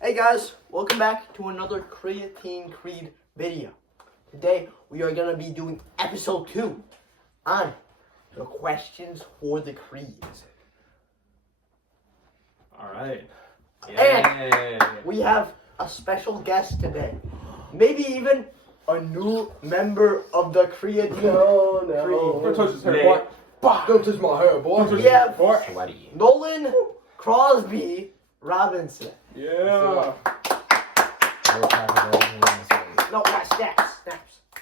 Hey guys, welcome back to another Creatine Creed video. Today we are going to be doing episode 2 on the questions for the creeds. Alright. And we have a special guest today. Maybe even a new member of the Creatine Creed. Don't touch his hair, boy. Don't touch my hair, boy. We have Sweaty. Nolan Crosby Robinson. Yeah. No, not snaps.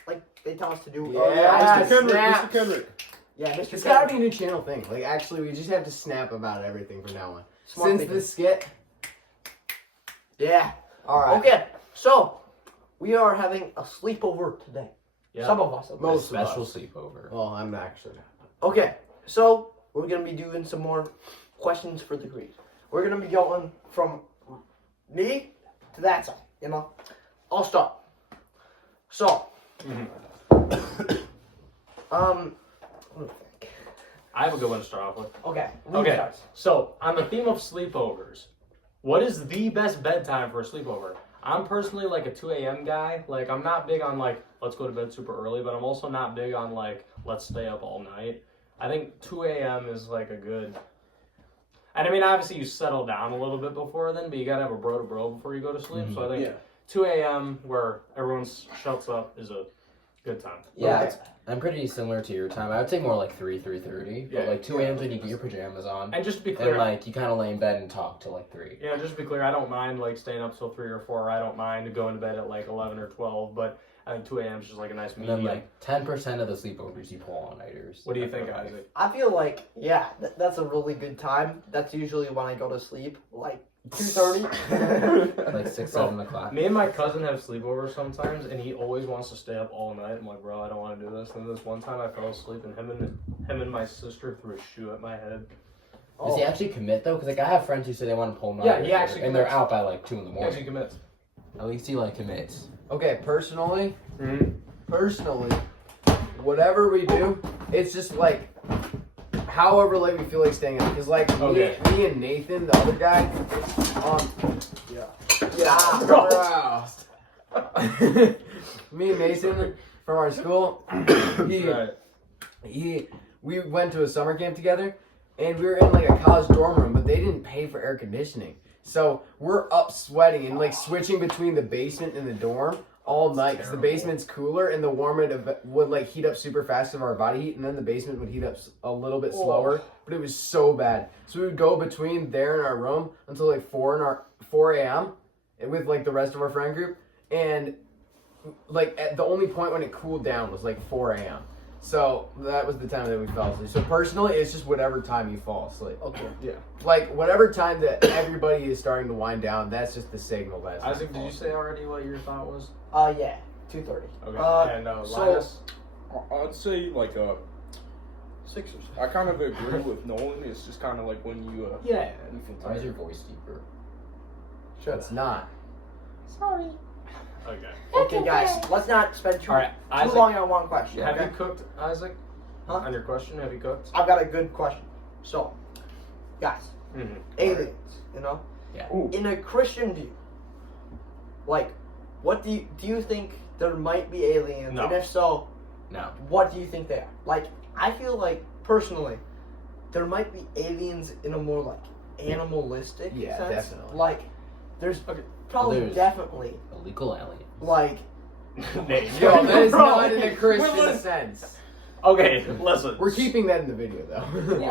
Like they tell us to do. Yeah, Mr. Kendrick. snap. Mr. Kendrick. Yeah, Mr. It's gotta be Kendrick. a new channel thing. Like, actually, we just have to snap about everything from now on. Smart Since thinking. the skit. Yeah. Alright. Okay, so we are having a sleepover today. Yeah. Some of us. at Most least. of Special us. sleepover. Well, I'm actually not. Okay, so we're gonna be doing some more questions for the creed. We're gonna be going from me to that side. You know, I'll start. So, what do you think? I have a good one to start off with. Okay. Okay, so on the theme of sleepovers, what is the best bedtime for a sleepover? I'm personally like a 2 a.m. guy. Like, I'm not big on like, let's go to bed super early, but I'm also not big on like, let's stay up all night. I think 2 a.m. is like a good... And I mean, obviously you settle down a little bit before then, but you gotta have a bro to bro before you go to sleep. So I think 2 a.m. where everyone shuts up is a good time. Yeah, Okay. I'm pretty similar to your time. I would say more like 3:30. Yeah. But like 2 a.m. when you get your pajamas on. And just to be clear, And like you kind of lay in bed and talk till like 3. yeah, just to be clear, I don't mind like staying up till 3 or 4. I don't mind going to bed at like 11 or 12, but I think 2 a.m. is just like a nice And medium. then like 10% of the sleepovers you pull all nighters. What do you think, Isaac? I feel like, yeah, that's a really good time. That's usually when I go to sleep, like 2:30. Like 6, Bro, 7 o'clock. Me and my cousin have sleepovers sometimes, and he always wants to stay up all night. I'm like, bro, I don't want to do this. And then this one time I fell asleep, and him and my sister threw a shoe at my head. Does he actually commit though? Because like I have friends who say they want to pull Yeah, nighters. he actually and they're commits. out by like 2 in the He morning. actually commits. At least he like commits. Okay, personally, Mm-hmm. whatever we do, it's just like, however late we feel like staying up. Because, like, Okay. me and Nathan, the other guy, Yeah. bro. Me and Mason from our school, we went to a summer camp together, and we were in like a college dorm room, but they didn't pay for air conditioning. So we're up sweating and like switching between the basement and the dorm all night because the Terrible. basement's cooler and the warm would like heat up super fast of our body heat, and then the basement would heat up a little bit slower. But it was so bad. So we would go between there and our room until like 4 a.m. with like the rest of our friend group, and like at the only point when it cooled down was like 4 a.m. So that was the time that we fell asleep. So personally, it's just whatever time you fall asleep. Okay. Like whatever time that everybody is starting to wind down, that's just the signal that. Isaac, did you say already what your thought was? Yeah, 2:30. Okay. And so- Linus? I'd say like 6 or 7. I kind of agree with Nolan. It's just kind of like when you Yeah. you feel Why is tired. your voice deeper? It's not. Sorry. Okay. Okay, guys, let's not spend too All right, too Isaac. long on one question. Have Okay? you cooked, Isaac? Huh? On your question, have you cooked? I've got a good question. So, guys, Mm-hmm. aliens, you know, Ooh. in a Christian view, like, what do you think there might be aliens? No. And if so, No. what do you think they are? Like, I feel like personally, there might be aliens in a more like animalistic Yeah, sense. definitely. Like, there's probably There's- definitely Illegal alien. like. Nate. Yo, that is Bro, not in a Christian we're- sense. Okay, listen. We're keeping that in the video though.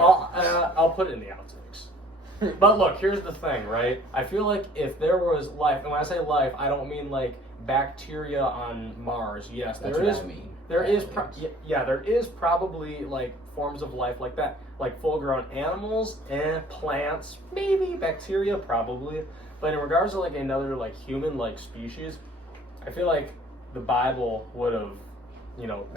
I'll put it in the outtakes. But look, here's the thing, right? I feel like if there was life, and when I say life, I don't mean like bacteria on Mars. Yes, That's there what is. I mean. There is, Aliens. there is probably like forms of life like that, like full-grown animals and plants, maybe bacteria, probably. But in regards to like another like human-like species, I feel like the Bible would have,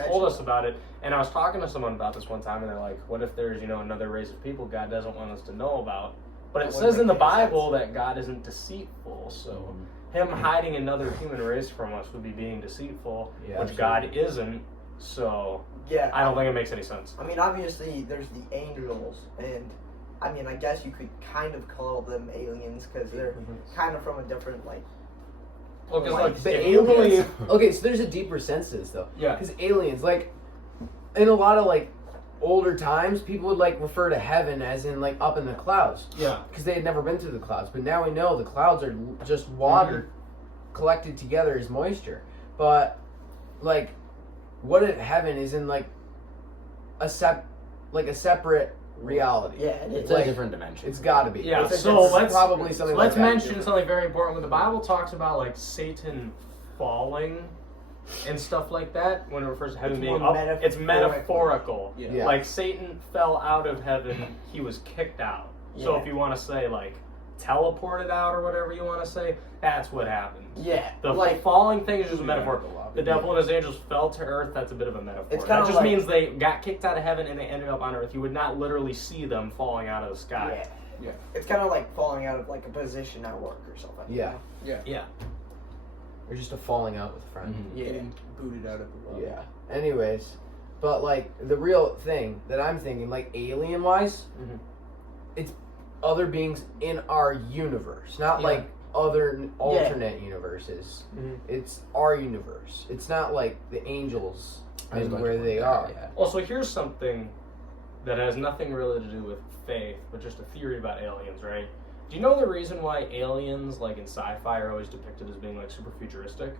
told us about it. And I was talking to someone about this one time, and they're like, "What if there's another race of people God doesn't want us to know about?" But it That wouldn't says in the make any sense. Bible that God isn't deceitful, so. Him hiding another human race from us would be being deceitful, Yeah, which God isn't. So Yeah. I don't think it makes any sense. I mean, obviously, there's the angels, and I mean, I guess you could kind of call them aliens because they're kind of from a different like. Well, because Like, like, the if you aliens. believe, Okay, so there's a deeper sense to this though. yeah, Because aliens, like, in a lot of like older times, people would like refer to heaven as in like up in the clouds. yeah, Because they had never been through the clouds. But now we know the clouds are just water collected together as moisture. But like, what if heaven is in like a separate reality? Yeah, it It's is. like- a different dimension. It's got to be. yeah. It's So let's probably something. let's like that. mention something very important. When the Bible talks about like Satan falling and stuff like that, when it refers to heaven It's being more up, it's metaphorical. Yeah. Yeah. Like Satan fell out of heaven, he was kicked out. So Yeah. if you want to say like teleported out or whatever you want to say, that's what happened. Yeah, The like falling thing is just a Yeah. metaphor. The devil and his angels fell to earth. That's a bit of a metaphor. It's That kinda just like- means they got kicked out of heaven and they ended up on earth. You would not literally see them falling out of the sky. yeah, Yeah. it's kind of like falling out of like a position at work or something. Yeah. Yeah. Or just a falling out with a friend. Mhm. Yeah. Getting booted out of the love. Yeah. Anyways, but like the real thing that I'm thinking, like alien wise, Mhm. it's other beings in our universe, not Yeah. like other alternate universes. Mhm. It's our universe. It's not like the angels I was and about where to they point are. that out, yeah. Also, here's something that has nothing really to do with faith, but just a theory about aliens, right? Do you know the reason why aliens, like in sci-fi, are always depicted as being like super futuristic?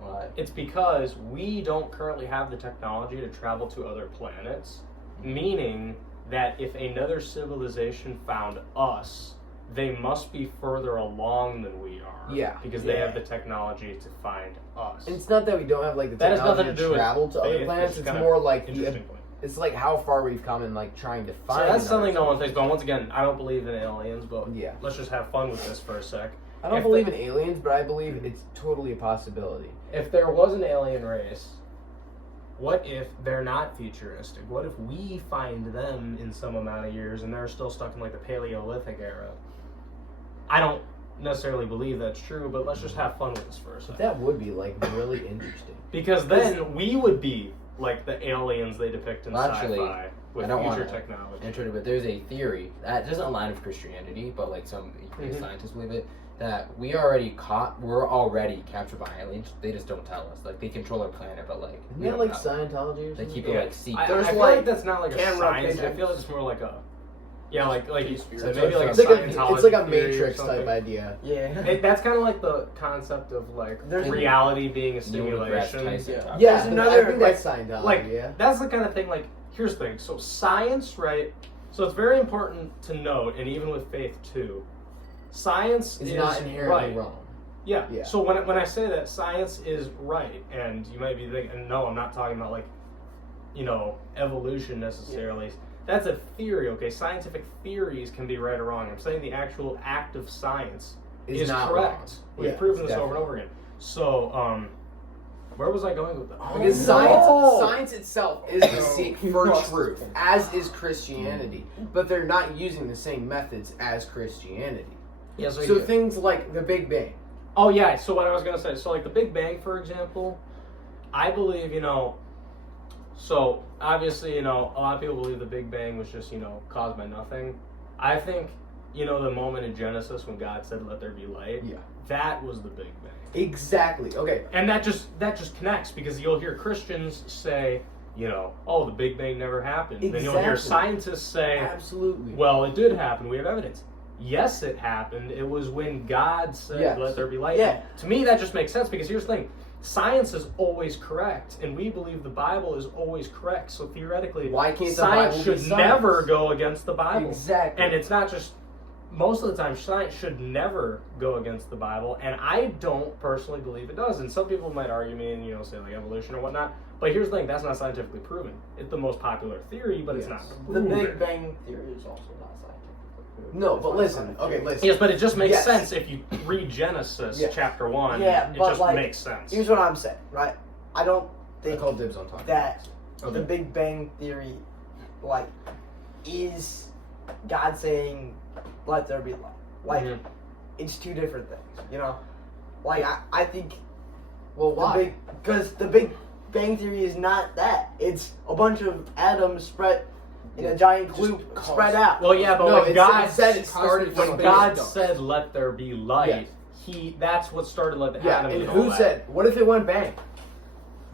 What? It's because we don't currently have the technology to travel to other planets, meaning that if another civilization found us, they must be further along than we are. Yeah. Because they Yeah. have the technology to find us. And it's not that we don't have like the That has technology nothing to to do with travel to other faith, planets. it's It's kind of more like the, Interesting point. it's like how far we've come in like trying to So find. that's another something no one species. thinks about. Once again, I don't believe in aliens, but Yeah. let's just have fun with this for a sec. I don't If believe the- in aliens, but I believe it's totally a possibility. If there was an alien race, what if they're not futuristic? What if we find them in some amount of years and they're still stuck in like the Paleolithic era? I don't necessarily believe that's true, but let's just have fun with this for a second. That would be like really interesting. Because then we would be like the aliens they depict in Well, actually, sci-fi with I don't future wanna technology. Enter it, but there's a theory that doesn't align with Christianity, but like some Mhm. scientists believe it, that we're already captured by aliens. They just don't tell us. Like they control our planet, but like Isn't we that don't like know. Scientology or They something? keep Yeah. it like secret. There's I feel like like that's not like a camera science. I pigeons. feel like it's more like a like you Conspiracy. said, maybe like a It's like a, Scientology it's like a theory or Matrix something. type idea. Yeah. That's kind of like the concept of like There's- reality being a Neil deGrasse simulation. Tyson Yeah. talked Yeah, about it. another, I think that's Scientology. Like yeah. that's the kind of thing. Like here's the thing. So science, right? So it's very important to note, and even with faith too, science It's is not inherently right. wrong. Yeah. Yeah. So when I say that science is right, and you might be thinking, no, I'm not talking about like, evolution necessarily. That's a theory, okay? Scientific theories can be right or wrong. I'm saying the actual act of science It's is not correct. wrong. We've Yeah, proven this over and definitely. over again. So, where was I going with that? Because no! science itself is the seek for Cross- truth, as is Christianity. But they're not using the same methods as Christianity. Yeah, so, So things like the Big Bang. oh yeah, so what I was gonna say, so like the Big Bang, for example, I believe, so obviously, a lot of people believe the Big Bang was just, caused by nothing. I think, the moment in Genesis when God said, "Let there be light," Yeah. that was the Big Bang. Exactly. Okay. And that just connects because you'll hear Christians say, oh, the Big Bang never happened. Then you'll hear Exactly. scientists say, Absolutely. well, it did happen. We have evidence. Yes, it happened. It was when God said, Yes. "Let there be light." Yeah. To me, that just makes sense because here's the thing: science is always correct, and we believe the Bible is always correct. So theoretically, Why can't the science Bible should be science? never go against the Bible. Exactly. And it's not just. Most of the time, science should never go against the Bible, and I don't personally believe it does. And some people might argue me and say like evolution or whatnot. But here's the thing: that's not scientifically proven. It's the most popular theory, but it's not Yes. The proven. Big Bang Theory is also not scientifically proven. No, It's but not listen. scientific. Okay, listen. Yes, but it just makes Yes. sense if you read Genesis Yes. chapter 1. Yeah, it but, just like, makes sense. Here's what I'm saying, right? I don't I think call dibs on talking. that Okay. the Big Bang Theory, is God saying, "Let there be light." Like, Mhm. it's two different things, Like, I think Well, why? because the Big Bang Theory is not that. It's a bunch of atoms spread, in a giant Just gloop cause- spread out. Well, yeah, but No, when it God said it started when from God space. said, "Let there be light," Yes. that's what started like the Yeah, Adam and and who all that. said, what if it went bang?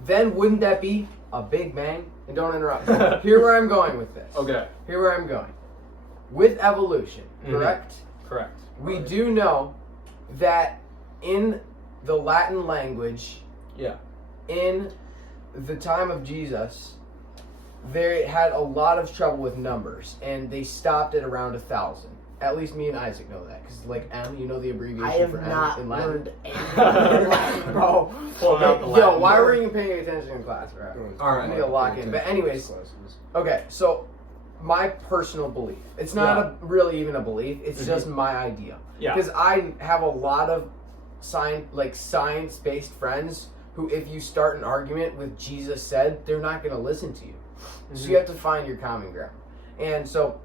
Then wouldn't that be a big bang? And don't interrupt me. Here where I'm going with this. Okay, Here where I'm going. With evolution, Mhm. correct? correct. We do know that in the Latin language, Yeah. in the time of Jesus, they had a lot of trouble with numbers, and they stopped at around 1,000. At least me and Isaac know that, because like M, you know the abbreviation I have for not M in Latin. learned anything in Latin, bro. Pulling out the Yo, Latin why word. were you paying attention in class, bro? All right. I need to lock in. But anyways, okay, so my personal belief. It's not really even a belief. It's Mhm. just my idea. Yeah. Because I have a lot of science-based friends who, if you start an argument with Jesus said, they're not going to listen to you. So you have to find your common ground. And so,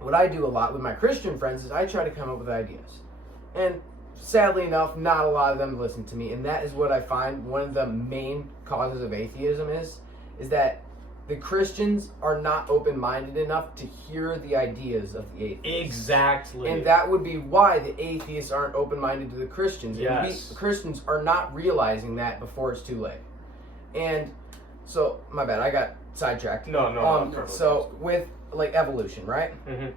what I do a lot with my Christian friends is I try to come up with ideas. And sadly enough, not a lot of them listen to me. And that is what I find one of the main causes of atheism is that the Christians are not open-minded enough to hear the ideas of the atheists. Exactly. And that would be why the atheists aren't open-minded to the Christians. And Yes. we Christians are not realizing that before it's too late. And so, my bad, I got sidetracked. No. So, with like evolution, right? Mhm.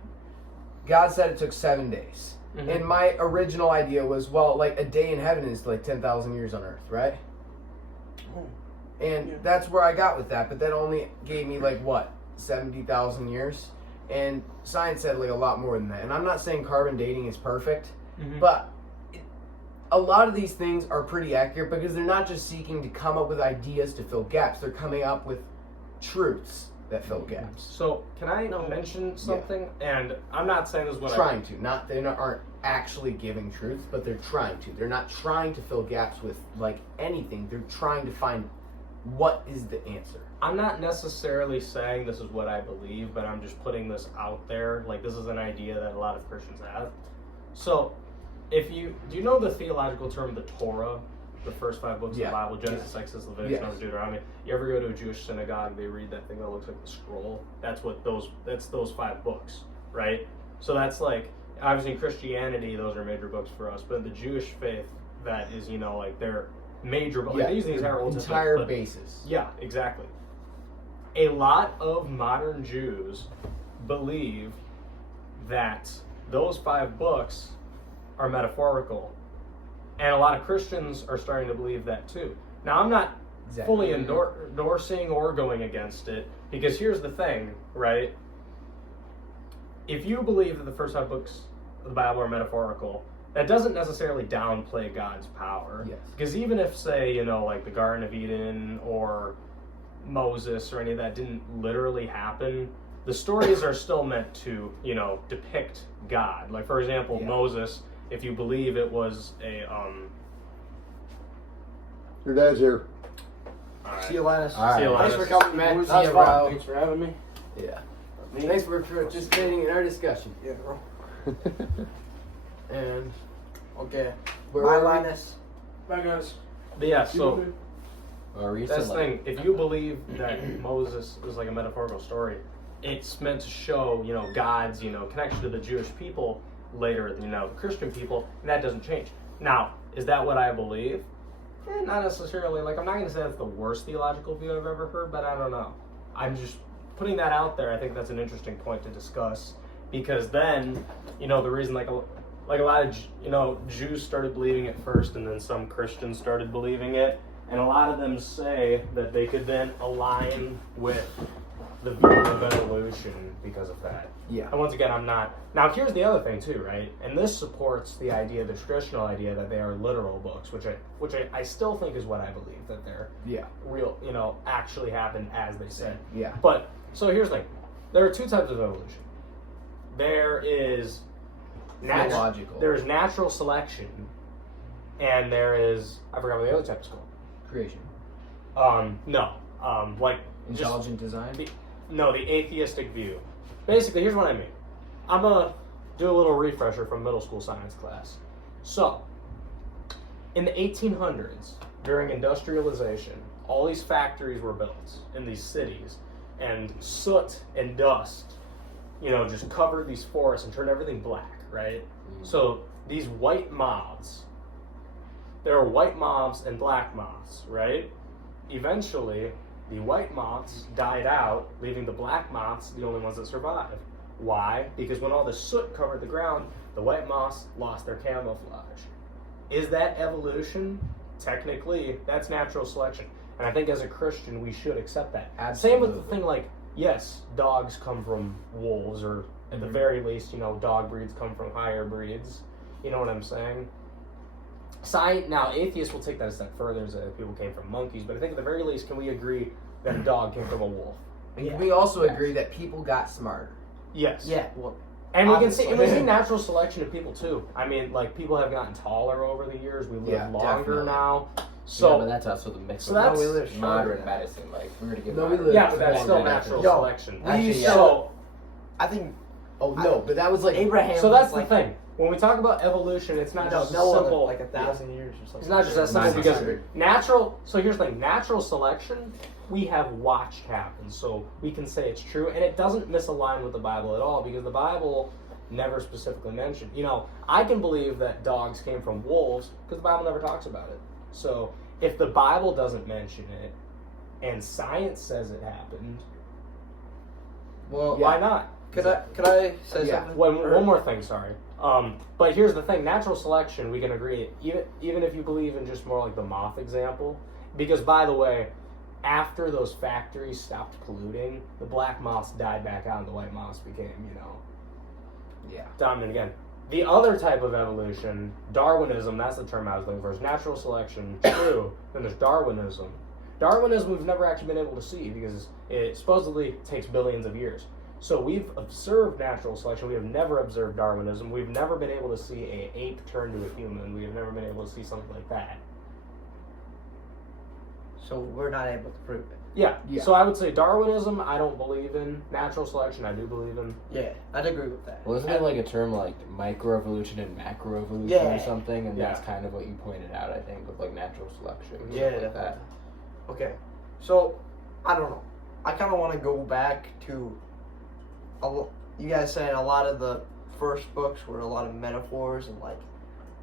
God said it took 7 days. Mhm. And my original idea was, well, like a day in heaven is like 10,000 years on earth, right? And that's where I got with that, but that only gave me like what, 70,000 years? And science said like a lot more than that. And I'm not saying carbon dating is perfect, Mhm. but a lot of these things are pretty accurate because they're not just seeking to come up with ideas to fill gaps. They're coming up with truths that fill gaps. So, can I mention something? And I'm not saying this is what Trying to, not they aren't actually giving truth, but they're trying to. They're not trying to fill gaps with like anything. They're trying to find what is the answer. I'm not necessarily saying this is what I believe, but I'm just putting this out there. Like, this is an idea that a lot of Christians have. So, do you know the theological term, the Torah? The first 5 books of the Bible, Genesis, Exodus, Leviticus, Numbers, Deuteronomy. You ever go to a Jewish synagogue, they read that thing that looks like the scroll. That's those 5 books, right? So that's like, obviously in Christianity, those are major books for us, but the Jewish faith, that is, like their major books. Like, they use the entire Old Testament, entire but- basis. Yeah, exactly. A lot of modern Jews believe that those 5 books are metaphorical. And a lot of Christians are starting to believe that too. Now, I'm not fully endorsing or going against it, because here's the thing, right? If you believe that the first 5 books of the Bible are metaphorical, that doesn't necessarily downplay God's power. Yes. Because even if, say, like the Garden of Eden or Moses or any of that didn't literally happen, the stories are still meant to, depict God. Like, for example, Moses, if you believe it was a Your dad's here. Alright. See you, Linus. All right. See you, Thanks Linus. for coming, man. That's See ya, fun. bro. Thanks for having me. Yeah. Thanks for participating in our discussion. Yeah, bro. And Okay. where Bye, were we? Linus. Bye, guys. But yeah, so Or you that's said, the thing. If you believe that Moses is like a metaphorical story, it's meant to show, God's, connection to the Jewish people later, the Christian people, and that doesn't change. Now, is that what I believe? Not necessarily. Like, I'm not going to say that's the worst theological view I've ever heard, but I don't know. I'm just putting that out there. I think that's an interesting point to discuss, because then, the reason, like a lot of, Jews started believing it first, and then some Christians started believing it, and a lot of them say that they could then align with the view of evolution because of that. Yeah. And once again, I'm not. Now, here's the other thing too, right? And this supports the idea, the traditional idea, that they are literal books, which I still think is what I believe, that they're real, actually happened as they said. Yeah. But so here's the thing: there are 2 types of evolution. There is Theological. There is natural selection, and there is, I forgot what the other type is called. Creation. No. Like Intelligent design. No, the atheistic view. Basically, here's what I mean. I'm going to do a little refresher from middle school science class. So, in the 1800s, during industrialization, all these factories were built in these cities, and soot and dust, just covered these forests and turned everything black, right? So these white moths, there are white moths and black moths, right? Eventually, the white moths died out, leaving the black moths the only ones that survived. Why? Because when all the soot covered the ground, the white moths lost their camouflage. Is that evolution? Technically, that's natural selection. And I think as a Christian, we should accept that. Same with the thing like, yes, dogs come from wolves, or at the very least, dog breeds come from higher breeds. You know what I'm saying? Now, atheists will take that a step further, as people came from monkeys, but I think at the very least, can we agree that a dog came from a wolf? And can we also agree that people got smarter? Yes. Yeah, well, And we can see natural selection in people too. I mean, like, people have gotten taller over the years. We live longer definitely. now. Yeah, So but that's also the mix so of that's- we live modern shorter. medicine. Like, if we were to give No, we modern live- yeah, but that's longer still than natural Yo, selection. Actually, So I think Oh no, but that was like Abraham. so that's was like, the thing. When we talk about evolution, it's not just Noah lived simple. like 1,000 years or something. It's not just that simple 900. because natural. So here's the thing: natural selection we have watched happen, so we can say it's true, and it doesn't misalign with the Bible at all because the Bible never specifically mentioned. I can believe that dogs came from wolves because the Bible never talks about it. So if the Bible doesn't mention it, and science says it happened, Well, why not? could I say Yeah. something? One more thing, sorry. But here's the thing: natural selection, we can agree. Even if you believe in just more like the moth example, because by the way, after those factories stopped polluting, the black moths died back out, and the white moths became, yeah. dominant again. The other type of evolution, Darwinism, that's the term I was looking for, is natural selection, true. Then there's Darwinism. Darwinism we've never actually been able to see because it supposedly takes billions of years. So we've observed natural selection. We have never observed Darwinism. We've never been able to see an ape turn to a human. We have never been able to see something like that. So we're not able to prove it. Yeah. Yeah. So I would say Darwinism, I don't believe in. Natural selection, I do believe in. Yeah, I'd agree with that. Well, isn't there like a term like microevolution and macroevolution Yeah. or something? And Yeah. that's kind of what you pointed out, I think, with like natural selection. and Yeah, stuff like that. Okay, so I don't know. I kind of want to go back to you guys saying a lot of the first books were a lot of metaphors and like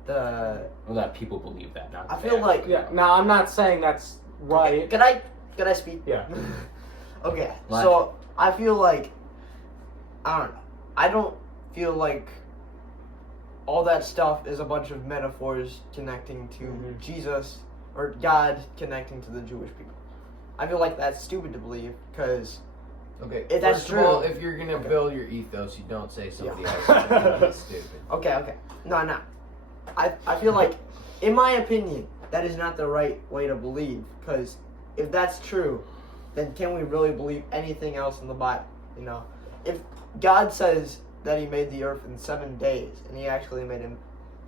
the. Well, that people believe that, not I that feel they like. actually Yeah. Now, I'm not saying that's right. Can I speak? Yeah. Okay, What? so I feel like I don't know. I don't feel like all that stuff is a bunch of metaphors connecting to Mhm. Jesus or God connecting to the Jewish people. I feel like that's stupid to believe because Okay. If that's First of all, true- if you're gonna Okay. build your ethos, you don't say somebody Yeah. else is stupid. okay. No. I feel like, in my opinion, that is not the right way to believe because if that's true, then can we really believe anything else in the Bible? If God says that He made the earth in 7 days and He actually made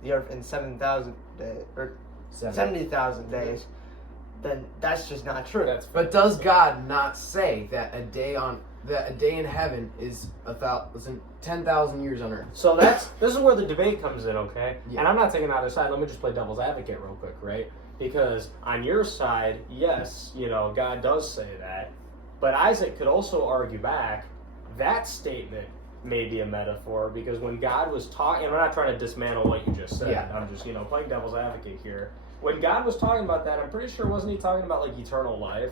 the earth in 7,000 days or 70,000 days, then that's just not true. That's But does God not say that a day in heaven is 10,000 years on earth? So this is where the debate comes in, okay? Yeah. And I'm not taking either side. Let me just play devil's advocate real quick, right? Because on your side, yes, God does say that, but Isaac could also argue back that statement may be a metaphor because when God was talking, and I'm not trying to dismantle what you just said. Yeah. I'm just playing devil's advocate here. When God was talking about that, I'm pretty sure wasn't He talking about like eternal life?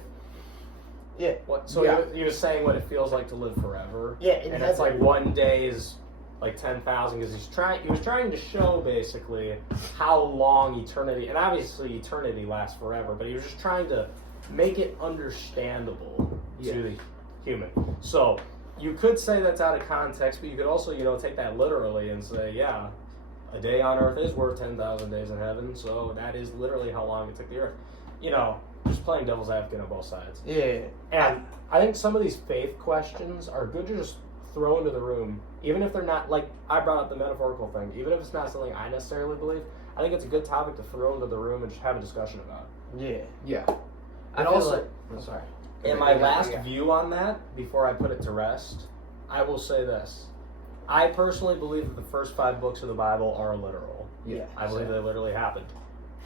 Yeah. What? So Yeah. he was saying what it feels like to live forever. Yeah, in And it's heaven. like one day is like 10,000 because he was trying to show basically how long eternity, and obviously eternity lasts forever, but he was just trying to make it understandable to the human. So you could say that's out of context, but you could also take that literally and say, yeah, a day on earth is worth 10,000 days in heaven, so that is literally how long it took the earth. Just playing devil's advocate on both sides. Yeah. And I think some of these faith questions are good to just throw into the room, even if they're not, like I brought up the metaphorical thing, even if it's not something I necessarily believe, I think it's a good topic to throw into the room and just have a discussion about. Yeah. Yeah. I And feel also, like- I'm sorry. And my Yeah, last yeah. view on that, before I put it to rest, I will say this. I personally believe that the first 5 books of the Bible are literal. Yeah. I believe they literally happened.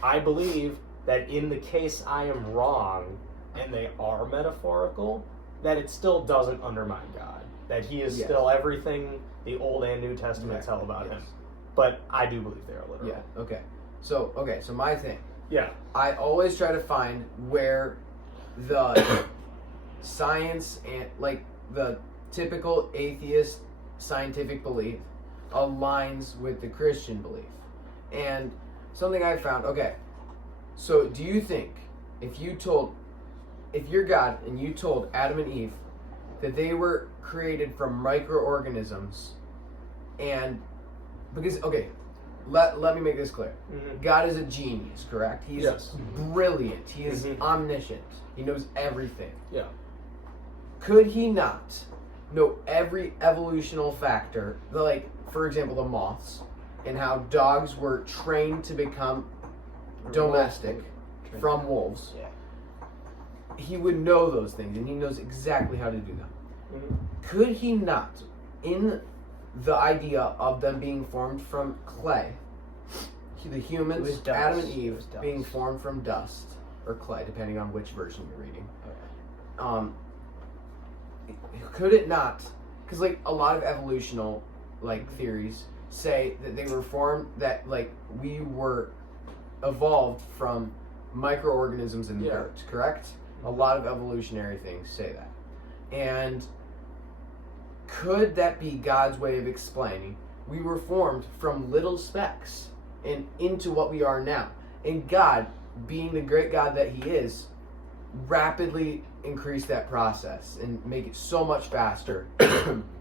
I believe that in the case I am wrong and they are metaphorical, that it still doesn't undermine God. That He is Yes. still everything the Old and New Testaments tell about Him. But I do believe they are literal. Yeah. Okay. So my thing. Yeah. I always try to find where the science and like the typical atheist scientific belief aligns with the Christian belief. And something I found, okay, so do you think if you're God and you told Adam and Eve that they were created from microorganisms and because let me make this clear. Mhm. God is a genius, correct? He's Yes. brilliant. He is Mhm. omniscient. He knows everything. Yeah. Could he not know every evolutional factor, like, for example, the moths, and how dogs were trained to become domestic from wolves? Yeah. He would know those things, and he knows exactly how to do them. Mhm. Could he not, in the idea of them being formed from clay, the It humans, was dust. Adam and It Eve, was dust. being formed from dust or clay, depending on which version you're reading. Could it not? Because like a lot of evolutional like theories say that they were formed that like we were evolved from microorganisms in the Yeah. dirt. Correct? A lot of evolutionary things say that, and could that be God's way of explaining we were formed from little specks and into what we are now? And God, being the great God that He is, rapidly increase that process and make it so much faster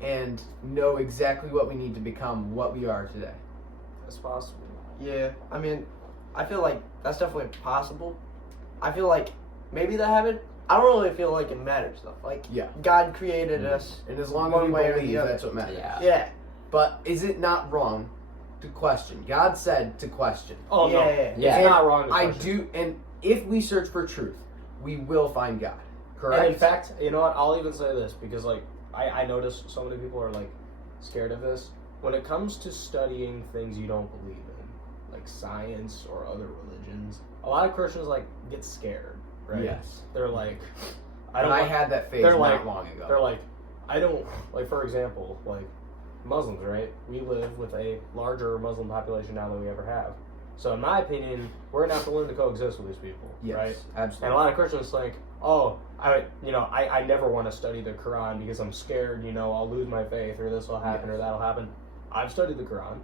and know exactly what we need to become what we are today. That's possible. Yeah, I mean, I feel like that's definitely possible. I feel like maybe that happened. I don't really feel like it matters though. Like, Yeah. God created us. And as long as One we way or the believe, other. that's what matters. Yeah. Yeah. But is it not wrong to question? God said to question. Oh no. Yeah. Yeah. It's not wrong to I question. do, and if we search for truth, we will find God. Correct? And in fact, you know what? I'll even say this because, like, I notice so many people are like scared of this. When it comes to studying things you don't believe in, like science or other religions, a lot of Christians like get scared, right? Yes. They're like, I want- had that phase they're not like- long ago. They're like, I don't like. For example, like Muslims, right? We live with a larger Muslim population now than we ever have. So in my opinion, we're gonna have to learn to coexist with these people, yes, right? absolutely. And a lot of Christians think, oh, I never want to study the Quran because I'm scared, I'll lose my faith or this will happen or Yes. that'll happen. I've studied the Quran,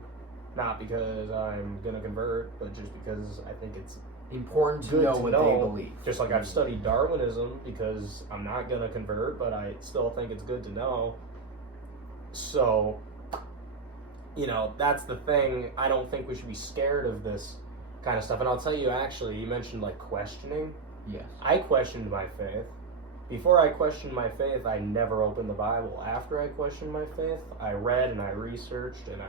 not because I'm gonna convert, but just because I think it's Important to good know to what know. they believe. Just like I've studied Darwinism because I'm not gonna convert, but I still think it's good to know. So, that's the thing. I don't think we should be scared of this kind of stuff. And I'll tell you, actually, you mentioned like questioning. Yes. I questioned my faith. Before I questioned my faith, I never opened the Bible. After I questioned my faith, I read and I researched and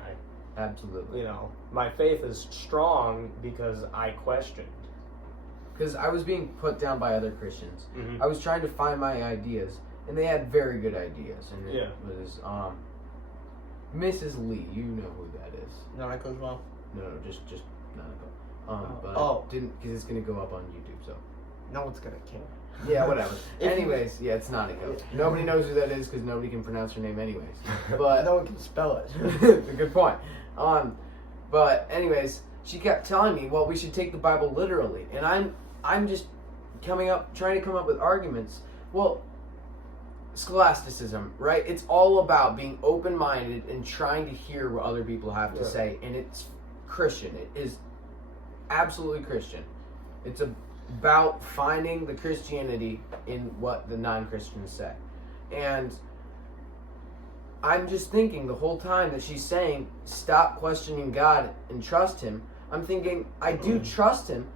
Absolutely. my faith is strong because I questioned. Because I was being put down by other Christians. Mm-hmm. I was trying to find my ideas, and they had very good ideas. And it Yeah. was Mrs. Lee. You know who that is? No, that goes well. No, just Nanako. But Oh. didn't because it's gonna go up on YouTube. So No one's gonna care. yeah, whatever. If- Anyways, yeah, it's Nanako. Nobody knows who that is because nobody can pronounce her name anyways. But No one can spell it. it's a good point. But anyways, she kept telling me, well, we should take the Bible literally, and I'm just trying to come up with arguments. Well, scholasticism, right? It's all about being open-minded and trying to hear what other people have to Yeah. say, and it's Christian. It is absolutely Christian. It's about finding the Christianity in what the non-Christians say, and I'm just thinking the whole time that she's saying, stop questioning God and trust Him. I'm thinking, I do trust Him,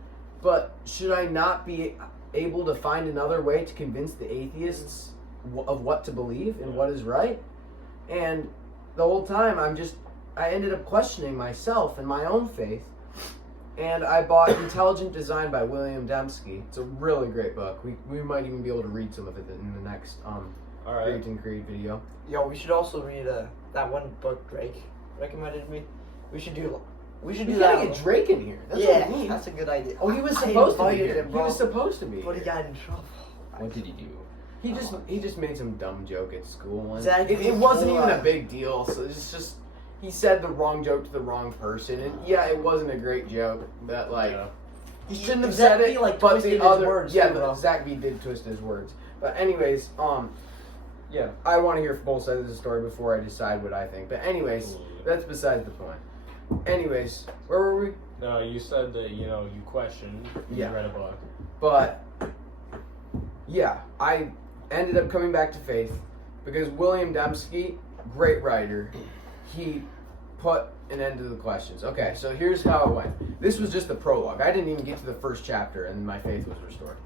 but should I not be able to find another way to convince the atheists of what to believe and what is right? And the whole time, I ended up questioning myself and my own faith. And I bought Intelligent Design by William Dembski. It's a really great book. We might even be able to read some of it in the next All right. Create and Creed video. Yo, we should also read that one book Drake recommended me. We should do We that. gotta get Drake in here. That's yeah, what we need. that's a good idea. Oh, he was I supposed to be invited here. him, He bro. was supposed to be But he here. got in trouble. What did he do? He just made some dumb joke at school once. Exactly. It wasn't even a Why? big deal. So it's just he said the wrong joke to the wrong person, and yeah, it wasn't a great joke. But like Yeah. He shouldn't have Zach said B, it, like but twisted the his other words. yeah, Yeah, but Zach B did twist his words. But anyways, Yeah. I want to hear both sides of the story before I decide what I think. But anyways, that's besides the point. Anyways, where were we? No, you said that you questioned. You Yeah. read a book. But yeah, I ended up coming back to faith because William Dembski, great writer, he put an end to the questions. Okay, so here's how it went. This was just the prologue. I didn't even get to the first chapter, and my faith was restored.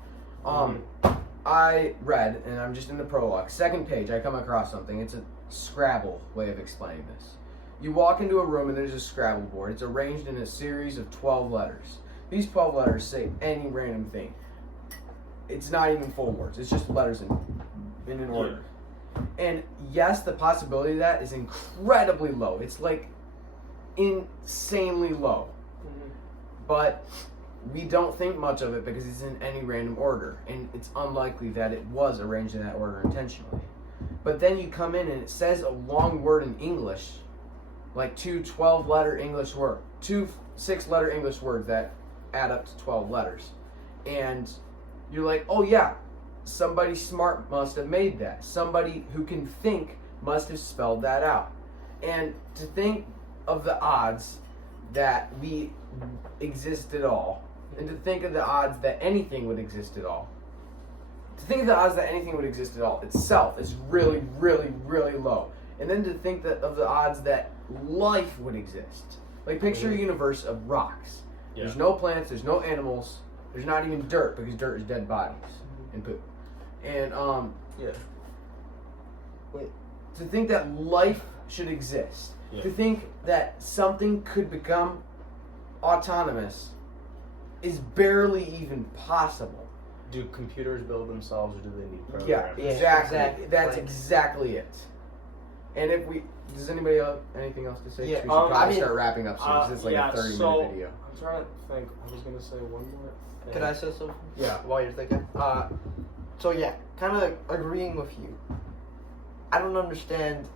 I read, and I'm just in the prologue. Second page, I come across something. It's a Scrabble way of explaining this. You walk into a room and there's a Scrabble board. It's arranged in a series of 12 letters. These 12 letters say any random thing. It's not even full words. It's just letters in an order. And yes, the possibility of that is incredibly low. It's like insanely low. But we don't think much of it because it's in any random order. And it's unlikely that it was arranged in that order intentionally. But then you come in and it says a long word in English, like two 12-letter English words, two 6-letter English words that add up to 12 letters. And you're like, oh yeah, somebody smart must have made that. Somebody who can think must have spelled that out. And to think of the odds that we exist at all, and to think of the odds that anything would exist at all, to think of the odds that anything would exist at all itself is really, really, really low. And then to think that of the odds that life would exist. Like picture a universe of rocks. Yeah. There's no plants, there's no animals, there's not even dirt because dirt is dead bodies and poop. And Yeah. Wait. to think that life should exist, Yeah. to think that something could become autonomous is barely even possible. Do computers build themselves, or do they need Yeah, programmers? Yeah, exactly. exactly. That's Like- exactly it. And if we, does anybody else anything else to say? Yeah, We should I probably mean, start wrapping up soon. This is like yeah, a 30-minute so- video. I'm trying to think. I was gonna say one more thing. Can I say something? Yeah. While you're thinking. So yeah, kind of agreeing with you. I don't understand.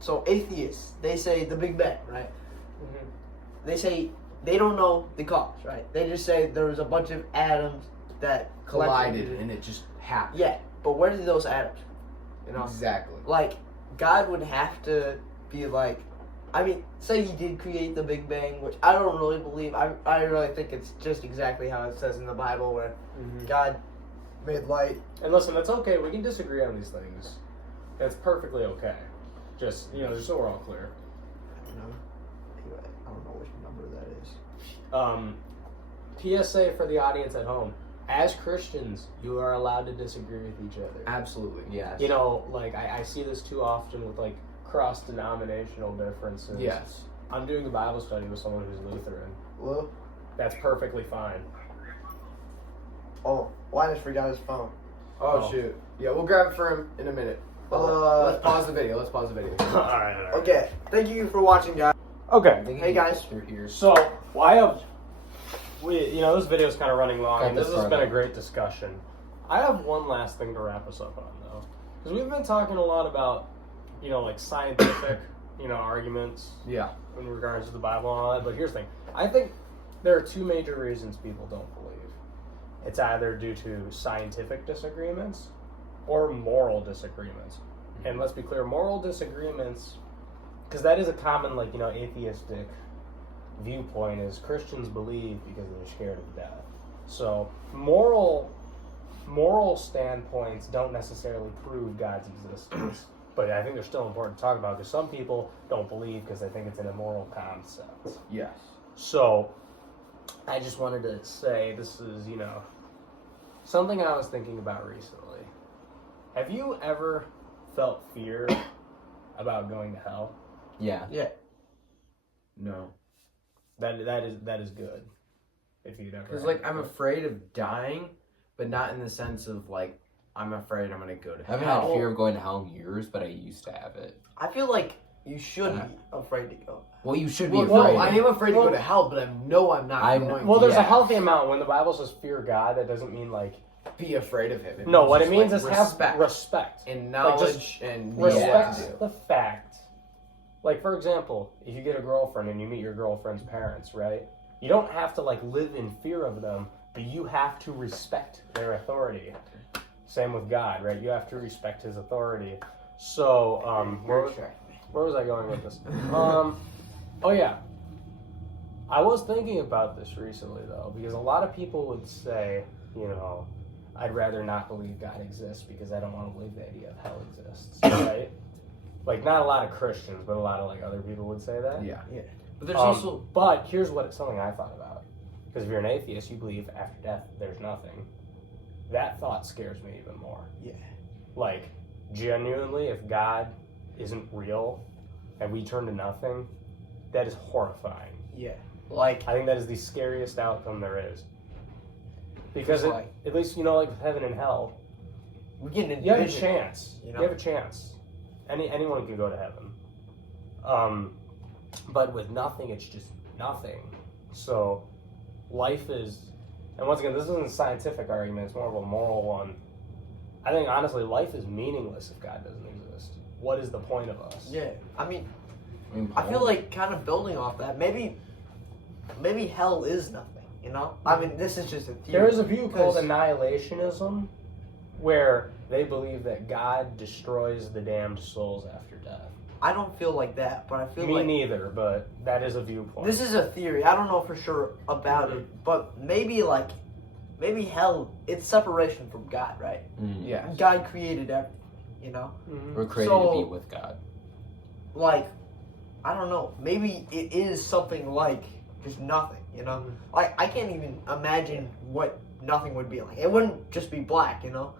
So atheists, they say the Big Bang, right? Mhm. They say they don't know the cause, right? They just say there was a bunch of atoms that Collided and it just happened. Yeah, but where did those atoms? You know, Exactly. like God would have to be like, I mean, say He did create the Big Bang, which I don't really believe. I really think it's just exactly how it says in the Bible, where God made light. And listen, that's okay. We can disagree on these things. That's perfectly okay. Just just so we're all clear. You know, anyway, I don't know which number that is. PSA for the audience at home: as Christians, you are allowed to disagree with each other. Absolutely. Yes. Like I see this too often with like cross-denominational differences. Yes. I'm doing a Bible study with someone who's Lutheran. Hello? That's perfectly fine. Oh, Linus forgot his phone. Oh, shoot. Yeah, we'll grab it for him in a minute. Let's pause the video. all right. Okay, thank you for watching, guys. Okay. Hey, guys. Through here. So this video is kind of running long, Cut and this this has part been a out. great discussion. I have one last thing to wrap us up on, though, because we've been talking a lot about, like scientific, arguments Yeah. in regards to the Bible and all that. But here's the thing: I think there are two major reasons people don't believe. It's either due to scientific disagreements or moral disagreements. And let's be clear, moral disagreements, because that is a common, atheistic viewpoint, is Christians believe because they're scared of death. So moral standpoints don't necessarily prove God's existence. But I think they're still important to talk about, because some people don't believe because they think it's an immoral concept. Yes. So, I just wanted to say, this is, something I was thinking about recently. Have you ever felt fear about going to hell? Yeah. Yeah. No. That is good. If you'd ever. Because, I'm afraid of dying, but not in the sense of, I'm afraid I'm going to go to I haven't hell. had fear of going to hell in years, but I used to have it. I feel like you should be afraid to go. Well, you should be Well, afraid. no, I am afraid to go to hell, but I know I'm not I'm- going Well, to. there's Yeah. a healthy amount. When the Bible says fear God, that doesn't mean be afraid of him. No, what it just, means like, is respect have respect. and Like, just knowledge and Respect yeah. the fact. Like, for example, if you get a girlfriend and you meet your girlfriend's parents, right? You don't have to, like, live in fear of them, but you have to respect their authority. Same with God, right? You have to respect his authority. So, where was I going with this? Oh yeah. I was thinking about this recently though, because a lot of people would say, you know, I'd rather not believe God exists because I don't want to believe the idea of hell exists, right? Like, not a lot of Christians, but a lot of like other people would say that. Yeah. But there's also But here's something I thought about. Because if you're an atheist, you believe after death there's nothing. That thought scares me even more. Yeah. Like, genuinely, if God isn't real and we turn to nothing, that is horrifying. yeah, like I think that is the scariest outcome there is. Because Like- at least, you know, like with heaven and hell, we get an you have a individual, chance. you know? You have a chance. Anyone can go to heaven. But with nothing, it's just nothing. So life is, and once again, this isn't a scientific argument, it's more of a moral one. I think honestly, life is meaningless if God doesn't exist. What is the point of us? Yeah, I mean, I mean, I feel like kind of building off that. Maybe hell is nothing. You know, I mean, this is just a theory. There is a view called 'Cause- annihilationism, where they believe that God destroys the damned souls after death. I don't feel like that, but I feel Me like neither, but that is a viewpoint. this is a theory. I don't know for sure about it, but maybe hell, it's separation from God, right? Yeah. God created everything, you know? Mhm. We're created So- to be with God. Like, I don't know. Maybe it is something like just nothing, you know? Mhm. Like, I can't even imagine what nothing would be like. It wouldn't just be black, you know?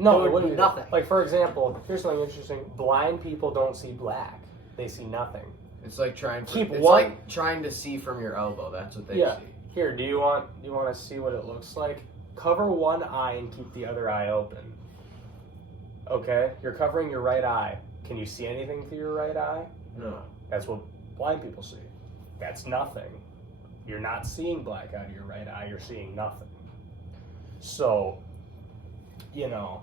No, There it would wouldn't be be nothing. Like, for example, here's something interesting. Blind people don't see black. They see nothing. It's like trying to Keep it's one- like trying to see from your elbow. That's what they Yeah. see. Here, do you want to see what it looks like? Cover one eye and keep the other eye open. Okay? You're covering your right eye. Can you see anything through your right eye? No. That's what blind people see. That's nothing. You're not seeing black out of your right eye, you're seeing nothing. So, you know,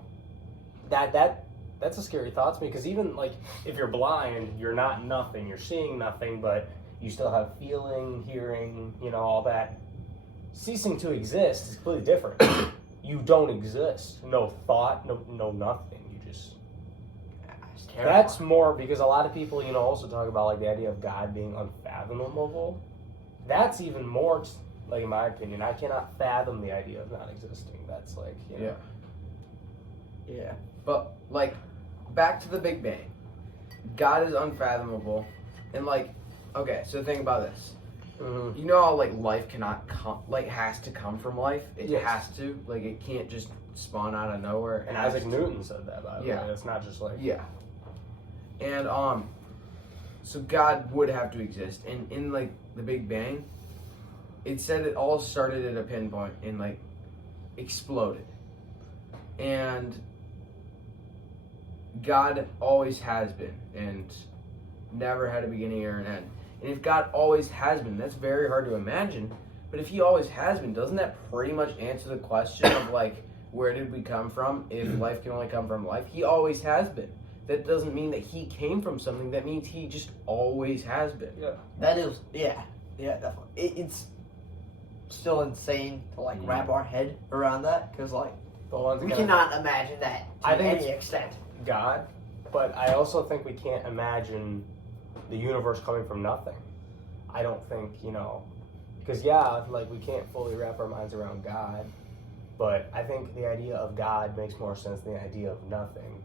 that's a scary thought to me, because even like if you're blind, you're not nothing, you're seeing nothing, but you still have feeling, hearing, you know, all that. Ceasing to exist is completely different. You don't exist. No thought, no nothing. You just It's That's more because a lot of people, you know, also talk about like the idea of God being unfathomable. That's even more, like in my opinion, I cannot fathom the idea of not existing. That's like, you know, Yeah. But like, back to the Big Bang. God is unfathomable, and like, okay, so think about this. Mhm. You know how like life cannot come, like has to come from life. It Yes. has to, like, it can't just spawn out of nowhere. It And has Isaac to. Newton said that, by the Yeah. way. It's not just like, Yeah. And so God would have to exist, and in like the Big Bang, it said it all started at a pinpoint and like exploded, and God always has been and never had a beginning or an end. And if God always has been, that's very hard to imagine. But if He always has been, doesn't that pretty much answer the question of like, where did we come from? If life can only come from life, He always has been. That doesn't mean that He came from something. That means He just always has been. That is, yeah, definitely. It's still insane to like wrap our head around that, because like but once we again, cannot imagine that to I think any it's- extent. God, but I also think we can't imagine the universe coming from nothing. I don't think, you know, because yeah, like we can't fully wrap our minds around God, but I think the idea of God makes more sense than the idea of nothing.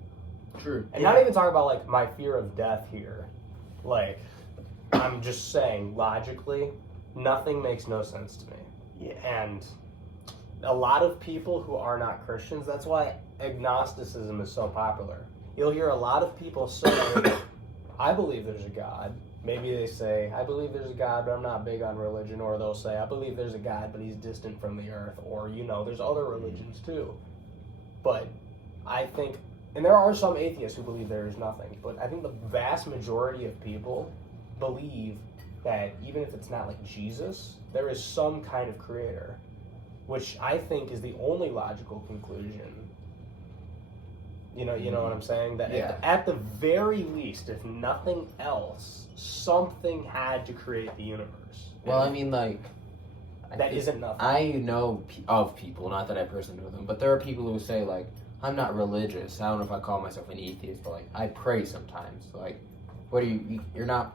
True. And not even talking about like my fear of death here. Like, I'm just saying logically, nothing makes no sense to me. Yeah. And a lot of people who are not Christians, that's why agnosticism is so popular. You'll hear a lot of people say, I believe there's a God. Maybe they say, I believe there's a God, but I'm not big on religion. Or they'll say, I believe there's a God, but he's distant from the earth. Or, you know, there's other religions too. But I think, and there are some atheists who believe there is nothing, but I think the vast majority of people believe that even if it's not like Jesus, there is some kind of creator. which I think is the only logical conclusion. You know what I'm saying? That Yeah. at the very least, if nothing else, something had to create the universe. Well, I mean, like, That isn't nothing. I know of people, not that I personally know them, but there are people who say, like, I'm not religious. I don't know if I call myself an atheist, but, like, I pray sometimes. Like, what do you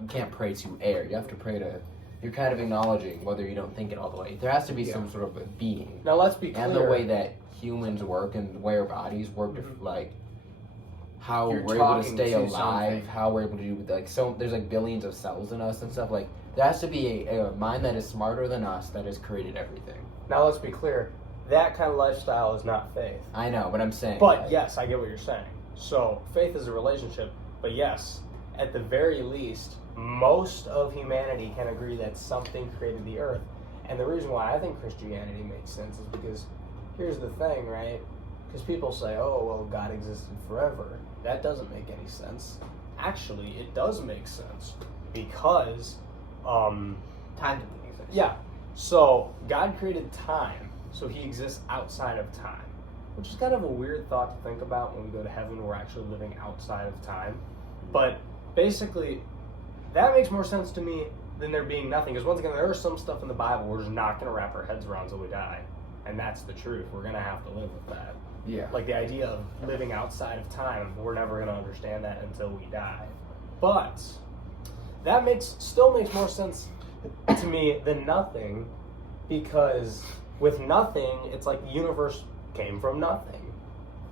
can't pray to air. You have to pray to, you're kind of acknowledging whether you don't think it all the way. There has to be some sort of a being. Now let's be clear. And the way that humans work and the way our bodies work, like, how You're we're able to talking stay to alive, something. how we're able to do, like, so there's, like, billions of cells in us and stuff. Like, there has to be a mind that is smarter than us that has created everything. Now let's be clear. That kind of lifestyle is not faith. I know, but I'm saying. But like, yes, I get what you're saying. So faith is a relationship, but yes, at the very least, most of humanity can agree that something created the earth. And the reason why I think Christianity makes sense is because here's the thing, right? Because people say, oh, well, God existed forever. That doesn't make any sense. Actually, it does make sense because, Time doesn't exist. yeah. So God created time, so He exists outside of time, which is kind of a weird thought to think about when we go to heaven. We're actually living outside of time, but basically, that makes more sense to me than there being nothing. Because once again, there is some stuff in the Bible we're just not going to wrap our heads around until we die, and that's the truth. We're going to have to live with that. Yeah. Like the idea of living outside of time, we're never going to understand that until we die. But that still makes more sense to me than nothing, because with nothing, it's like the universe came from nothing.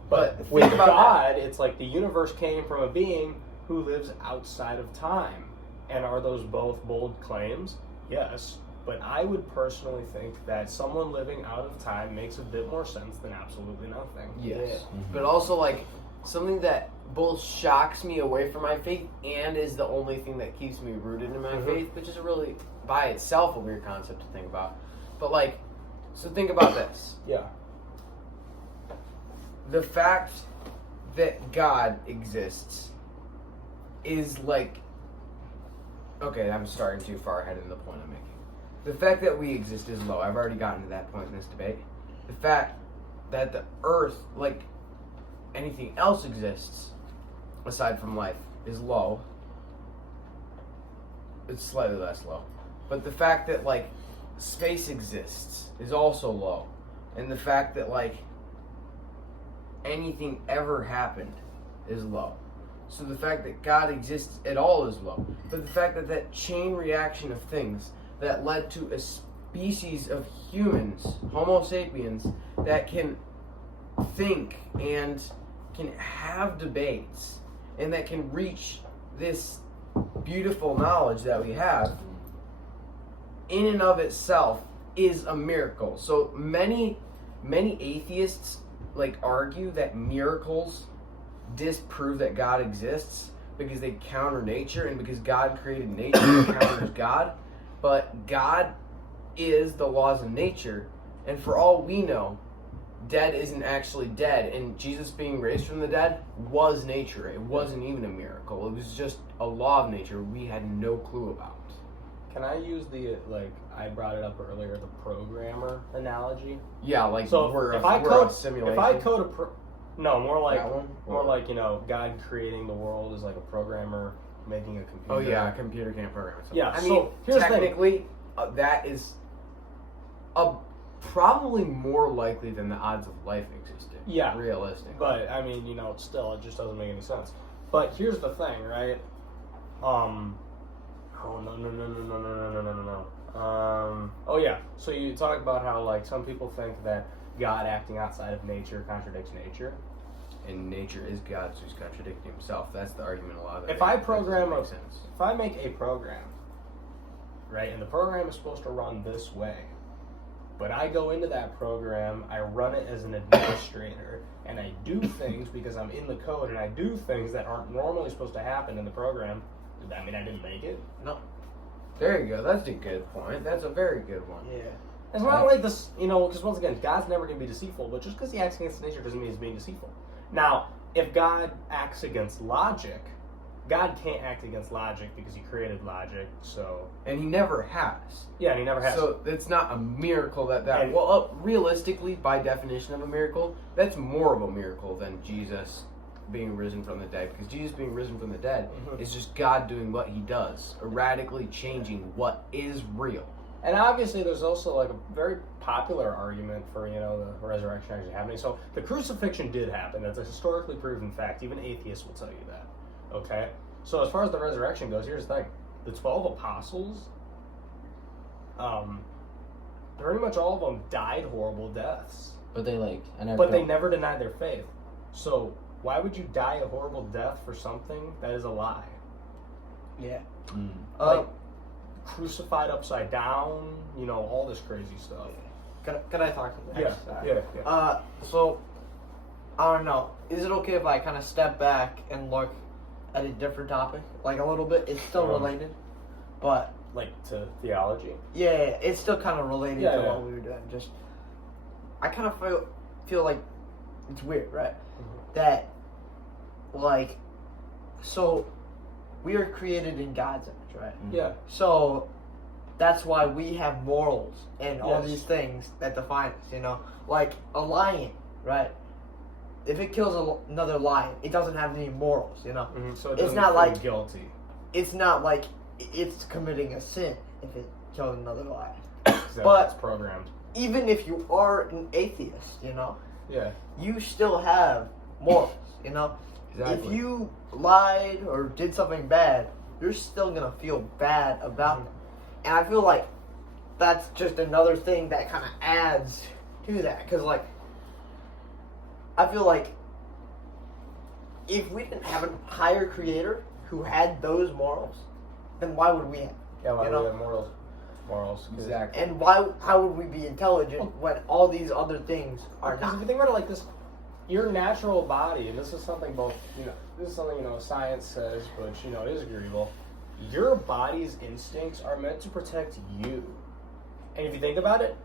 But But with think about God, it's like the universe came from a being who lives outside of time. And are those both bold claims? Yes. But I would personally think that someone living out of time makes a bit more sense than absolutely nothing. Yes. But also, like, something that both shocks me away from my faith and is the only thing that keeps me rooted in my faith, which is really, by itself, a weird concept to think about. But, like, so think about this. Yeah. The fact that God exists is, like, okay, I'm starting too far ahead in the point I'm making. The fact that we exist is low. I've already gotten to that point in this debate. The fact that the earth, like anything else exists, aside from life, is low. It's slightly less low. But the fact that, like, space exists is also low. And the fact that, like, anything ever happened is low. So the fact that God exists at all is low. But the fact that that chain reaction of things that led to a species of humans, Homo sapiens, that can think and can have debates and that can reach this beautiful knowledge that we have, in and of itself is a miracle. So many atheists, like, argue that miracles disprove that God exists because they counter nature, and because God created nature, it counters God. But God is the laws of nature, and for all we know, dead isn't actually dead, and Jesus being raised from the dead was nature. It wasn't even a miracle. It was just a law of nature we had no clue about. Can I use the, like, I brought it up earlier, the programmer analogy? Yeah, like, So we're if a I code simulation. If I code no, more like That one? more like, you know, God creating the world is like a programmer making a computer. Oh yeah, a computer can't program itself. Yeah, I so mean, here's the thing. technically, that is probably more likely than the odds of life existing. Yeah. Realistic. But I mean, you know, still, it just doesn't make any sense. But here's the thing, right? Oh no. Oh yeah. So you talk about how, like, some people think that God acting outside of nature contradicts nature. And nature is God, so he's contradicting himself. That's the argument a lot of that If I makes. program That makes sense. If I make a program, right, and the program is supposed to run this way, but I go into that program, I run it as an administrator, and I do things because I'm in the code, and I do things that aren't normally supposed to happen in the program, does that mean I didn't make it? No. There you go. That's a good point. That's a very good one. Yeah. It's not like this, you know, because once again, God's never going to be deceitful, but just because he acts against nature doesn't mean he's being deceitful. Now, if God acts against logic, God can't act against logic because he created logic. So And he never has. yeah, and he never has. So it's not a miracle that. And- Realistically, by definition of a miracle, that's more of a miracle than Jesus being risen from the dead. Because Jesus being risen from the dead Mhm. is just God doing what he does, radically changing what is real. And obviously, there's also like a very popular argument for the resurrection actually happening. So the crucifixion did happen. That's a historically proven fact. Even atheists will tell you that. Okay. So as far as the resurrection goes, here's the thing: the 12 apostles, pretty much all of them died horrible deaths, But they like, but they never denied their faith. So why would you die a horrible death for something that is a lie? Yeah. Mm. Like crucified upside down, all this crazy stuff. Can I talk to Yeah, that? yeah. So, I don't know. Is it okay if I kind of step back and look at a different topic? Like a little bit? It's still related. But, Like to theology. yeah, it's still kind of related Yeah, to yeah. what we were doing. Just, I kind of feel like it's weird, right? That, like, so we are created in God's image, right? Yeah. So that's why we have morals and all Yes. these things that define us, Like a lion, right? If it kills another lion, it doesn't have any morals, So it It's doesn't not feel like- guilty. It's not like it's committing a sin if it kills another lion. But it's programmed. Even if you are an atheist, Yeah. you still have morals, If you lied or did something bad, you're still gonna feel bad about it. And I feel like that's just another thing that kind of adds to that. Because, like, I feel like if we didn't have a higher creator who had those morals, then why would we have? Yeah. Why You do we know? have morals? Morals. 'Cause- Exactly. And how would we be intelligent when all these other things are Because if not? you think about it like this, your natural body, and this is something this is something science says, but it is agreeable. Your body's instincts are meant to protect you, and if you think about it,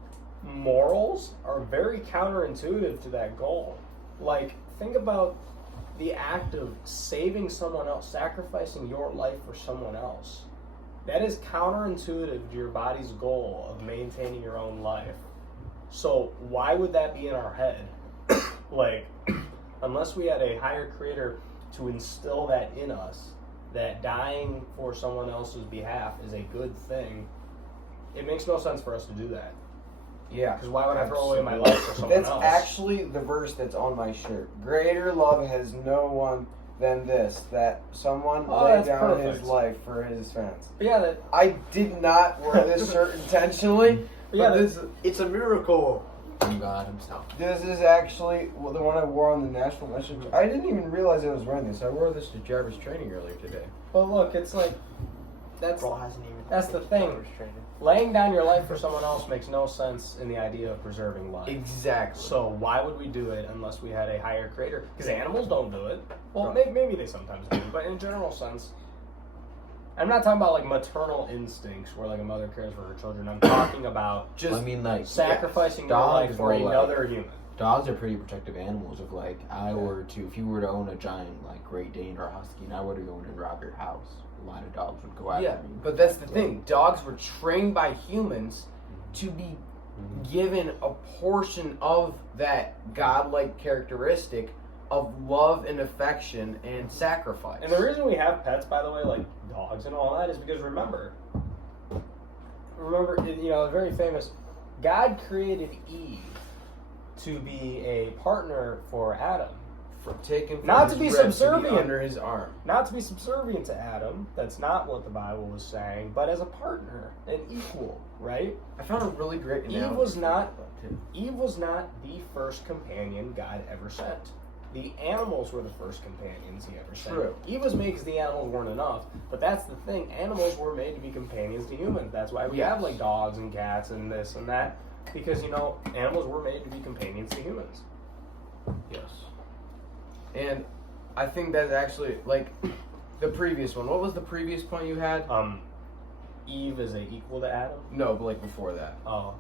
morals are very counterintuitive to that goal. Like, think about the act of saving someone else, sacrificing your life for someone else. That is counterintuitive to your body's goal of maintaining your own life. So why would that be in our head? Like, unless we had a higher creator to instill that in us, that dying for someone else's behalf is a good thing, it makes no sense for us to do that. Yeah. Because why would I throw away my life for someone That's else? actually the verse that's on my shirt. Greater love has no one than this, that someone Oh, lay that's down perfect. his life for his friends. But yeah, that, I did not wear this shirt intentionally, but yeah, but that's, It's a miracle. From God Himself. this is actually the one I wore on the national mission. I didn't even realize I was wearing this. I wore this to Jarvis training earlier today. but look, it's like that's Bro hasn't even. That's the thing. Laying down your life for someone else makes no sense in the idea of preserving life. Exactly. So why would we do it unless we had a higher creator? Because animals don't do it. Well, maybe they sometimes do, but in general sense, I'm not talking about like maternal instincts where like a mother cares for her children. I'm talking about just I mean, like, sacrificing your dogs life for will, like- another human. dogs are pretty protective animals. If like if you were to own a giant like Great Dane or a Husky, and I were to go in and rob your house, a lot of dogs would go after yeah, me. but that's the thing. Dogs were trained by humans to be given a portion of that godlike characteristic of love and affection and sacrifice. And the reason we have pets, by the way, like dogs and all that, is because remember, very famous, God created Eve to be a partner for Adam. taken from Not his to be rib subservient. under his arm. Not to be subservient to Adam, that's not what the Bible was saying, but as a partner, an equal, right? I found a really great Eve analogy was not about that, too. Eve was not the first companion God ever sent. The animals were the first companions he ever sent. True. Eve was made because the animals weren't enough, but that's the thing. Animals were made to be companions to humans. That's why we Yes. have like dogs and cats and this and that, because animals were made to be companions to humans. Yes. And I think that's actually like the previous one. What was the previous point you had? Eve is equal to Adam. No, but like before that. Oh,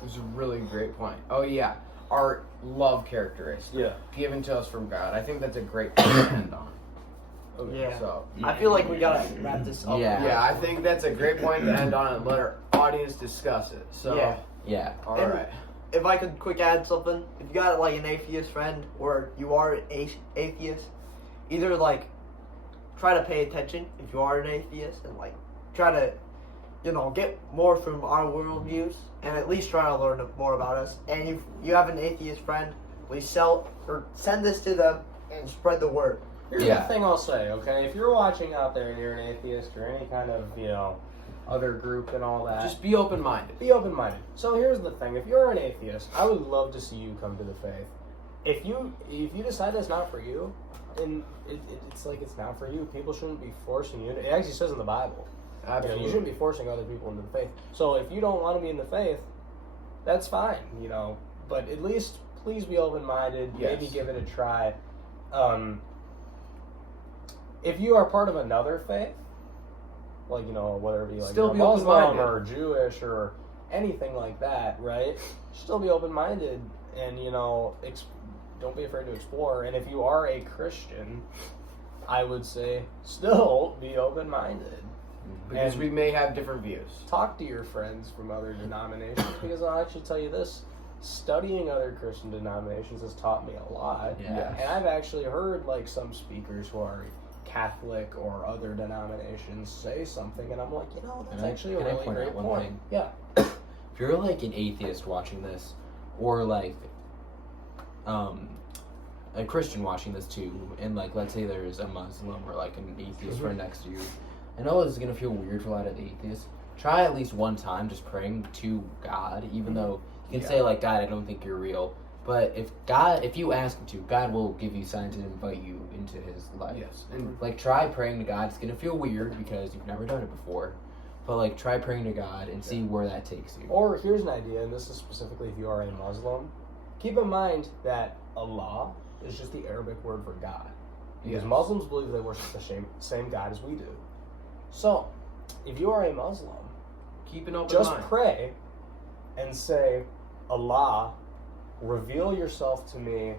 It was a really great point. Oh yeah, our love characteristic yeah. given to us from God. I think that's a great point to end on. Yeah. So I feel like we gotta wrap this up. Yeah. yeah, I think that's a great point to end on and let our audience discuss it. So Yeah. Yeah. all And- right. If I could quick add something, if you got like an atheist friend or you are an atheist, either like try to pay attention if you are an atheist and like try to, get more from our worldviews and at least try to learn more about us. And if you have an atheist friend, please send this to them and spread the word. Here's Yeah. the thing I'll say, okay? If you're watching out there and you're an atheist or any kind of, other group and all that, Just be open minded. be open-minded. So here's the thing: if you're an atheist, I would love to see you come to the faith. If you decide that's not for you, and it's like it's not for you, people shouldn't be forcing you. It actually says in the Bible, Absolutely. you shouldn't be forcing other people into the faith. So if you don't want to be in the faith, that's fine, But at least please be open-minded. Yes. Maybe give it a try. If you are part of another faith, like whether it be like Still you're be Muslim open-minded. or Jewish or anything like that, right? Still be open-minded and don't be afraid to explore. And if you are a Christian, I would say still be open-minded. Because And- we may have different views. Talk to your friends from other denominations because I'll actually tell you this: studying other Christian denominations has taught me a lot. Yeah. And I've actually heard like some speakers who are Catholic or other denominations say something, and I'm like, that's actually a can I really point out great one point. thing? Yeah. If you're like an atheist watching this, or like a Christian watching this too, and like let's say there's a Muslim or like an atheist friend next to you, I know it's gonna feel weird for a lot of atheists. Try at least one time just praying to God, even though you can say like, God, I don't think you're real. But if you ask him to, God will give you signs and invite you into his life. Yes. And Like try praying to God. It's gonna feel weird because you've never done it before. But like try praying to God and see where that takes you. Or here's an idea, and this is specifically if you are a Muslim. Keep in mind that Allah is just the Arabic word for God. Because Yes. Muslims believe they worship the same God as we do. So, if you are a Muslim, keep an open just mind. pray and say, Allah, reveal yourself to me,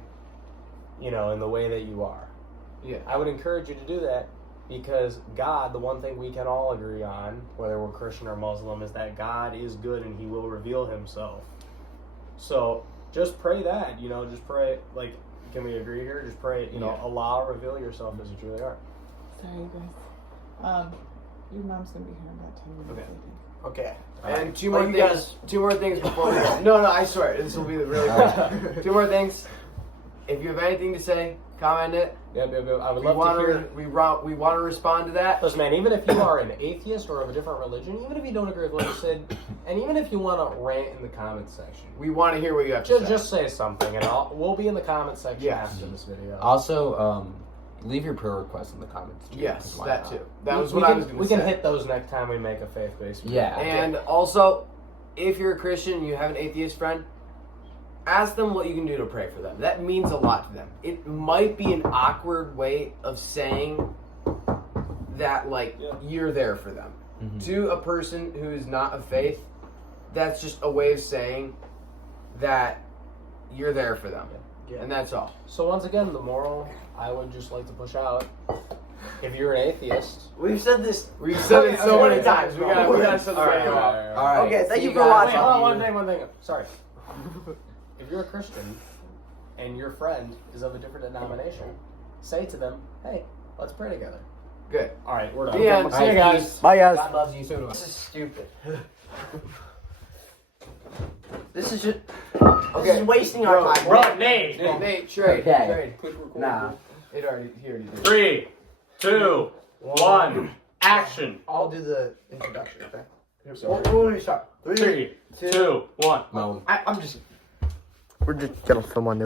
in the way that you are. Yeah. I would encourage you to do that because God, the one thing we can all agree on, whether we're Christian or Muslim, is that God is good and he will reveal himself. So just pray that, just pray, like, can we agree here? Just pray, Yeah. Allah, reveal yourself as you truly are. Sorry, you guys. Your mom's gonna be here in about 10 minutes, Okay. I think. Okay. And two Well, more you things. Two more things before we go. No, I swear this will be really quick. Two more things. If you have anything to say, comment it. Yep. I would We love want to hear. we want to respond to that. Listen, man, even if you are an atheist or of a different religion, even if you don't agree with what you said, and even if you want to rant in the comments section, We want to hear what you have to say. just say something, and we'll be in the comments section Yes. after this video. Also, leave your prayer requests in the comments too. Yes, 'cause why that not? too. That was what I was going to We say. can hit those next time we make a faith-based video. Yeah. And also, if you're a Christian and you have an atheist friend, ask them what you can do to pray for them. That means a lot to them. It might be an awkward way of saying that, like, Yeah. you're there for them. Mhm. To a person who is not of faith, that's just a way of saying that you're there for them. Yeah. And that's all. So once again, the moral I would just like to push out: if you're an atheist, We've said this. We've said it so many 20 times. We gotta set the record up. All right. Okay, thank See you for guys. watching. Wait, hold on, one thing. Sorry. If you're a Christian and your friend is of a different denomination, say to them, "Hey, let's pray together." Good. All right, we're done. The end. See you guys. Bye, guys. God loves you, so do I. This is stupid. This is just. This is wasting our Bro, time. Bro, Nate. Nate, trade. Okay. Trade. Nah. He already did. 3, 2, 1, action. I'll do the introduction, okay? Sorry. When do we start? 3, 2, 1. Moan. I'm just. We're just gonna film on this.